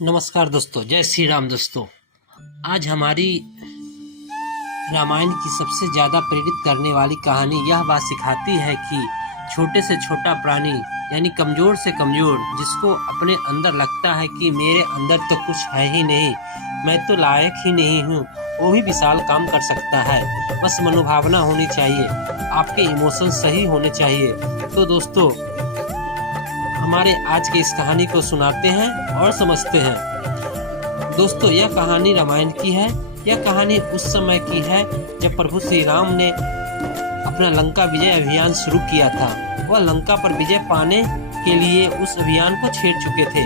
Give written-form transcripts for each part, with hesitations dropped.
नमस्कार दोस्तों, जय श्री राम। दोस्तों, आज हमारी रामायण की सबसे ज़्यादा प्रेरित करने वाली कहानी यह बात सिखाती है कि छोटे से छोटा प्राणी यानी कमज़ोर से कमज़ोर, जिसको अपने अंदर लगता है कि मेरे अंदर तो कुछ है ही नहीं, मैं तो लायक ही नहीं हूँ, वो भी विशाल काम कर सकता है। बस मनोभावना होनी चाहिए, आपके इमोशन सही होने चाहिए। तो दोस्तों, हमारे आज की इस कहानी को सुनाते हैं और समझते हैं। दोस्तों, यह कहानी रामायण की है। यह कहानी उस समय की है जब प्रभु श्री राम ने अपना लंका विजय अभियान शुरू किया था। वह लंका पर विजय पाने के लिए उस अभियान को छेड़ चुके थे।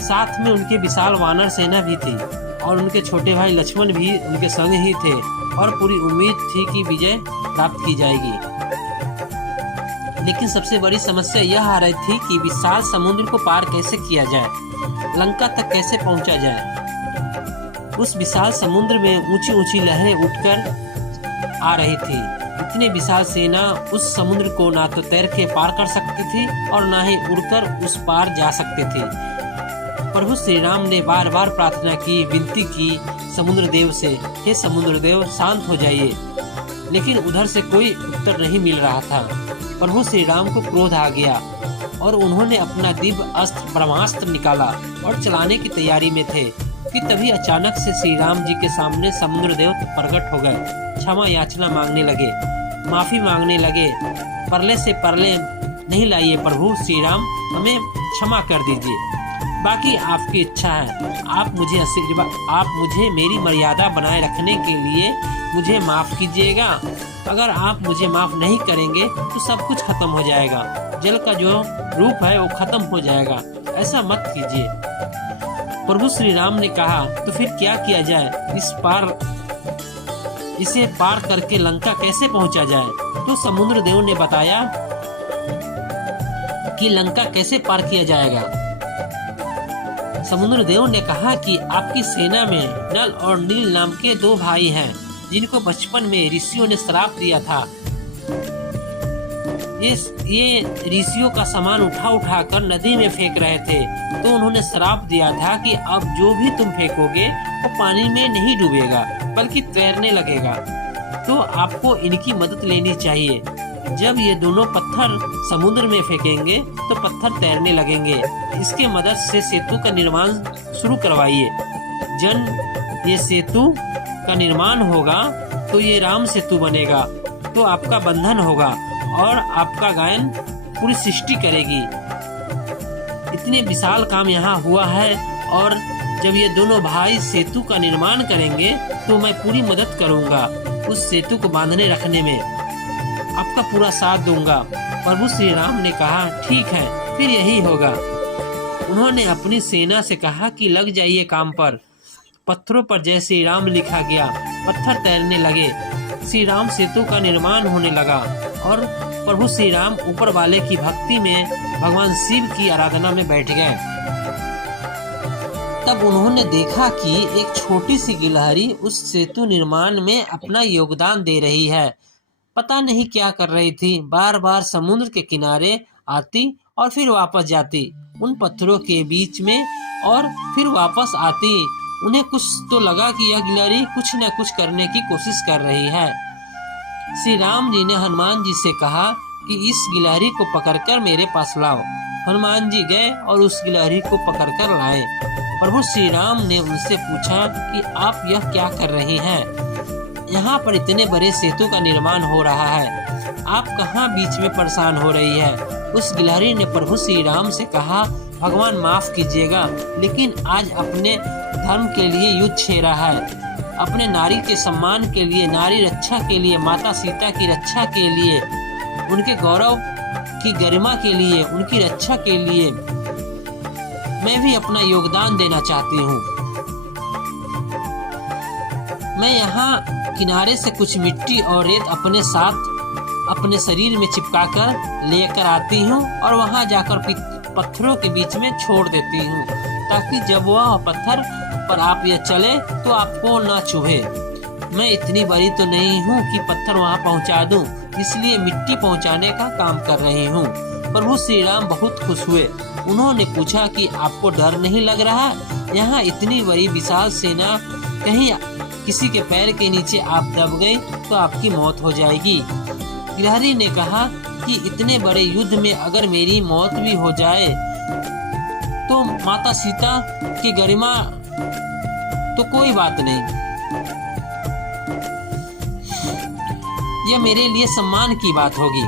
साथ में उनके विशाल वानर सेना भी थी और उनके छोटे भाई लक्ष्मण भी उनके संग ही थे और पूरी उम्मीद थी कि विजय प्राप्त की जाएगी। लेकिन सबसे बड़ी समस्या यह आ रही थी कि विशाल समुद्र को पार कैसे किया जाए, लंका तक कैसे पहुंचा जाए। उस विशाल समुद्र में ऊंची ऊंची लहरें उठकर आ रही थी। इतनी विशाल सेना उस समुद्र को ना तो तैर के पार कर सकती थी और ना ही उड़कर उस पार जा सकती थी। प्रभु श्री राम ने बार बार प्रार्थना की, विनती की समुद्र देव से, हे समुद्र देव शांत हो जाइए। लेकिन उधर से कोई उत्तर नहीं मिल रहा था। प्रभु श्री राम को क्रोध आ गया और उन्होंने अपना दिव्य अस्त्र ब्रह्मास्त्र निकाला और चलाने की तैयारी में थे कि तभी अचानक से श्री राम जी के सामने समुद्र देव प्रकट हो गए। क्षमा याचना मांगने लगे, माफी मांगने लगे। परले से परले नहीं लाइए प्रभु श्री राम, हमें क्षमा कर दीजिए, बाकी आपकी इच्छा है। आप मुझे मेरी मर्यादा बनाए रखने के लिए मुझे माफ कीजिएगा। अगर आप मुझे माफ नहीं करेंगे तो सब कुछ खत्म हो जाएगा, जल का जो रूप है वो खत्म हो जाएगा, ऐसा मत कीजिए। प्रभु श्री राम ने कहा, तो फिर क्या किया जाए, इसे पार करके लंका कैसे पहुंचा जाए। तो समुद्र देव ने बताया कि लंका कैसे पार किया जाएगा। समुद्र देव ने कहा कि आपकी सेना में नल और नील नाम के दो भाई हैं, जिनको बचपन में ऋषियों ने श्राप दिया था। ये ऋषियों का सामान उठा कर नदी में फेंक रहे थे, तो उन्होंने श्राप दिया था कि अब जो भी तुम फेंकोगे वो पानी में नहीं डूबेगा बल्कि तैरने लगेगा। तो आपको इनकी मदद लेनी चाहिए। जब ये दोनों पत्थर समुद्र में फेंकेंगे तो पत्थर तैरने लगेंगे। इसके मदद से सेतु का निर्माण शुरू करवाइए। ये सेतु का निर्माण होगा तो ये राम सेतु बनेगा, तो आपका बंधन होगा और आपका गायन पूरी सृष्टि करेगी। इतने विशाल काम यहाँ हुआ है और जब ये दोनों भाई सेतु का निर्माण करेंगे तो मैं पूरी मदद करूँगा उस सेतु को बांधने रखने में, आपका पूरा साथ दूंगा। प्रभु श्री राम ने कहा, ठीक है, फिर यही होगा। उन्होंने अपनी सेना से कहा कि लग जाइए काम पर। पत्थरों पर जय श्री राम लिखा गया, पत्थर तैरने लगे। श्री राम सेतु का निर्माण होने लगा और प्रभु श्री राम ऊपर वाले की भक्ति में भगवान शिव की आराधना में बैठ गए। तब उन्होंने देखा कि एक छोटी सी गिलहरी उस सेतु निर्माण में अपना योगदान दे रही है। पता नहीं क्या कर रही थी, बार बार समुद्र के किनारे आती और फिर वापस जाती उन पत्थरों के बीच में और फिर वापस आती। उन्हें कुछ तो लगा कि यह गिलहरी कुछ न कुछ करने की कोशिश कर रही है। श्री राम जी ने हनुमान जी से कहा कि इस गिलहरी को पकड़कर मेरे पास लाओ। हनुमान जी गए और उस गिलहरी को पकड़कर लाए। प्रभु श्री राम ने उनसे पूछा कि आप यह क्या कर रहे हैं, यहाँ पर इतने बड़े सेतु का निर्माण हो रहा है, आप कहाँ बीच में परेशान हो रही है। उस गिलहरी ने प्रभु श्री राम से कहा, भगवान माफ कीजिएगा, लेकिन आज अपने धर्म के लिए युद्ध छेड़ा है, अपने नारी के सम्मान के लिए, नारी रक्षा के लिए, माता सीता की रक्षा के लिए, उनके गौरव की गरिमा के लिए, उनकी रक्षा के लिए मैं भी अपना योगदान देना चाहती हूँ। मैं यहाँ किनारे से कुछ मिट्टी और रेत अपने साथ अपने शरीर में चिपकाकर लेकर आती हूँ और वहाँ जाकर पत्थरों के बीच में छोड़ देती हूँ, ताकि जब वह पत्थर पर आप ये चले तो आपको ना चुभे। मैं इतनी बड़ी तो नहीं हूँ कि पत्थर वहाँ पहुँचा दूँ, इसलिए मिट्टी पहुँचाने का काम कर रही हूँ। प्रभु श्री राम बहुत खुश हुए उन्होंने पूछा कि आपको डर नहीं लग रहा? यहाँ इतनी बड़ी विशाल सेना, कहीं किसी के पैर के नीचे आप दब गए तो आपकी मौत हो जाएगी। गिलहरी ने कहा कि इतने बड़े युद्ध में अगर मेरी मौत भी हो जाए तो माता सीता की गरिमा तो कोई बात नहीं, यह मेरे लिए सम्मान की बात होगी।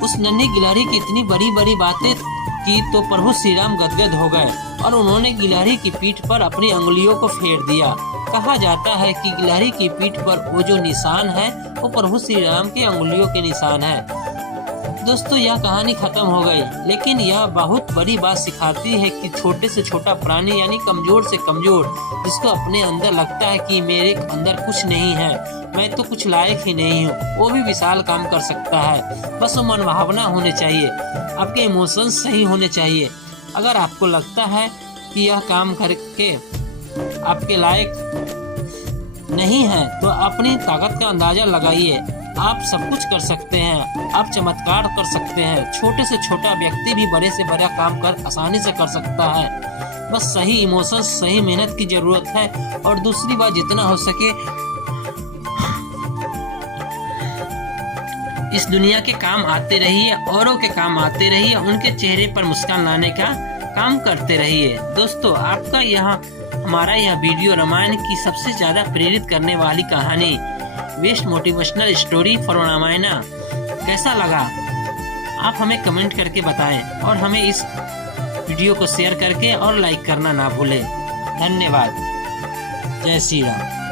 उस नन्ही गिलहरी की इतनी बड़ी बड़ी बातें की तो प्रभु श्री राम गदगद हो गए और उन्होंने गिलहरी की पीठ पर अपनी अंगुलियों को फेर दिया। कहा जाता है कि गिलहरी की पीठ पर वो जो निशान है वो प्रभु श्री राम की अंगुलियों के निशान है। दोस्तों, यह कहानी खत्म हो गई, लेकिन यह बहुत बड़ी बात सिखाती है कि छोटे से छोटा प्राणी यानी कमजोर से कमजोर, जिसको अपने अंदर लगता है कि मेरे अंदर कुछ नहीं है, मैं तो कुछ लायक ही नहीं हूँ, वो भी विशाल काम कर सकता है। बस वो मनभावना होने चाहिए, आपके इमोशंस सही होने चाहिए। अगर आपको लगता है कि यह काम करके आपके लायक नहीं है तो अपनी ताकत का अंदाजा लगाइए। आप सब कुछ कर सकते हैं, आप चमत्कार कर सकते हैं। छोटे से छोटा व्यक्ति भी बड़े से बड़ा काम कर आसानी से कर सकता है। बस सही इमोशंस, सही मेहनत की जरूरत है। और दूसरी बात, जितना हो सके इस दुनिया के काम आते रहिए, औरों के काम आते रहिए, उनके चेहरे पर मुस्कान लाने का काम करते रहिए। दोस्तों, आपका हमारा यह वीडियो रामायण की सबसे ज्यादा प्रेरित करने वाली कहानी best motivational story for Ramayan कैसा लगा, आप हमें कमेंट करके बताएं और हमें इस वीडियो को शेयर करके और लाइक करना ना भूलें। धन्यवाद। जय श्री राम।